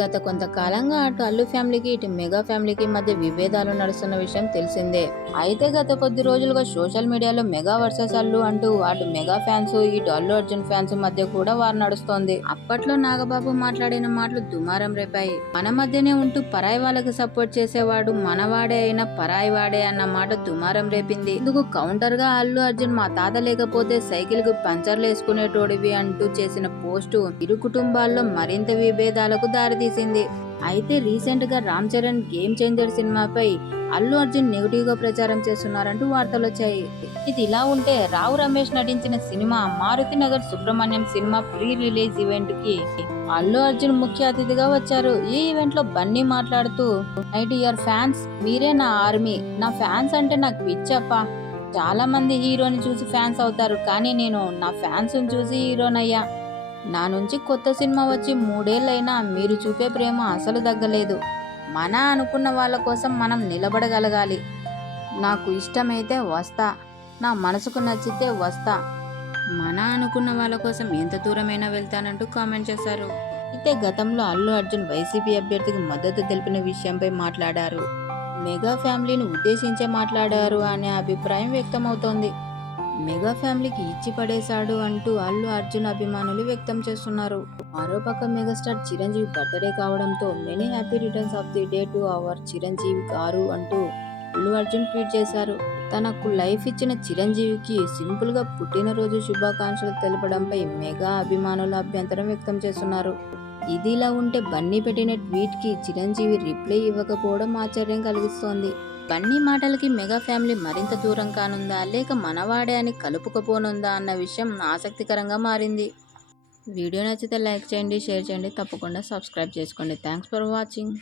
గత కొంతకాలంగా అటు అల్లు ఫ్యామిలీకి ఇటు మెగా ఫ్యామిలీకి మధ్య విభేదాలు నడుస్తున్న విషయం తెలిసిందే. అయితే గత కొద్ది రోజులుగా సోషల్ మీడియాలో మెగా వర్సెస్ అల్లు అంటూ అటు మెగా ఫ్యాన్స్ ఇటు అల్లు అర్జున్ ఫ్యాన్స్ మధ్య కూడా వార్ నడుస్తోంది. అప్పట్లో నాగబాబు మాట్లాడిన మాటలు దుమారం రేపాయి. మన మధ్యనే ఉంటూ పరాయి వాళ్ళకి సపోర్ట్ చేసేవాడు మనవాడే అయినా పరాయి వాడే అన్న మాట దుమారం రేపింది. ఇందుకు కౌంటర్ గా అల్లు అర్జున్ మా తాత లేకపోతే సైకిల్ కు పంచర్లు వేసుకునేటోడివి అంటూ చేసిన పోస్టు ఇరు కుటుంబాల్లో మరింత విభేదాలకు దారితీసింది. అయితే రీసెంట్ గా రామ్ చరణ్ గేమ్ చేంజర్ సినిమాపై అల్లు అర్జున్ నెగిటివ్ గా ప్రచారం చేస్తున్నారంటూ వార్తలు వచ్చాయి. ఇది ఇలా ఉంటే రావు రమేష్ నటించిన సినిమా మారుతి నగర్ సుబ్రహ్మణ్యం సినిమా ప్రీ రిలీజ్ ఈవెంట్ కి అల్లు అర్జున్ ముఖ్య అతిథిగా వచ్చారు. ఈ ఈవెంట్ లో బన్నీ మాట్లాడుతూ నైట్ ఇయర్ ఫ్యాన్స్ మీరే నా ఆర్మీ, నా ఫ్యాన్స్ అంటే నాకు పిచ్చప్ప. చాలా మంది హీరోని చూసి ఫ్యాన్స్ అవుతారు, కానీ నేను నా ఫ్యాన్స్ చూసి హీరోనయ్యా. నా నుంచి కొత్త సినిమా వచ్చి 3 ఏళ్ళైనా మీరు చూపే ప్రేమ అసలు తగ్గలేదు. మన అనుకున్న వాళ్ళ కోసం మనం నిలబడగలగాలి. నాకు ఇష్టమైతే వస్తా, నా మనసుకు నచ్చితే వస్తా, మన అనుకున్న వాళ్ళ కోసం ఎంత దూరమైనా వెళ్తానంటూ కామెంట్ చేశారు. అయితే గతంలో అల్లు అర్జున్ వైసీపీ అభ్యర్థికి మద్దతు తెలిపిన విషయంపై మాట్లాడారు. మెగా ఫ్యామిలీని ఉద్దేశించే మాట్లాడారు అనే అభిప్రాయం వ్యక్తమవుతోంది. మెగా ఫ్యామిలీకి ఇచ్చి పడేశాడు అంటూ అల్లు అర్జున్ అభిమానులు వ్యక్తం చేస్తున్నారు. మరోపక్క మెగాస్టార్ చిరంజీవి బర్త్డే కావడంతో many happy returns of the day to our Chiranjeevi గారు అంటూ అల్లు అర్జున్ ట్వీట్ చేశారు. తనకు లైఫ్ ఇచ్చిన చిరంజీవికి సింపుల్ గా పుట్టినరోజు శుభాకాంక్షలు తెలపడంపై మెగా అభిమానులు అభ్యంతరం వ్యక్తం చేస్తున్నారు. ఇదిలా ఉంటే బన్నీ పెట్టిన ట్వీట్ కి చిరంజీవి రిప్లై ఇవ్వకపోవడం ఆశ్చర్యం కలిగిస్తోంది. బన్నీ మాటలకి మెగా ఫ్యామిలీ మరింత దూరం కానుందా లేక మనవాడే అని కలుపుకపోనుందా అన్న విషయం ఆసక్తికరంగా మారింది. వీడియో నచ్చితే లైక్ చేయండి, షేర్ చేయండి, తప్పకుండా సబ్స్క్రైబ్ చేసుకోండి. Thanks for watching.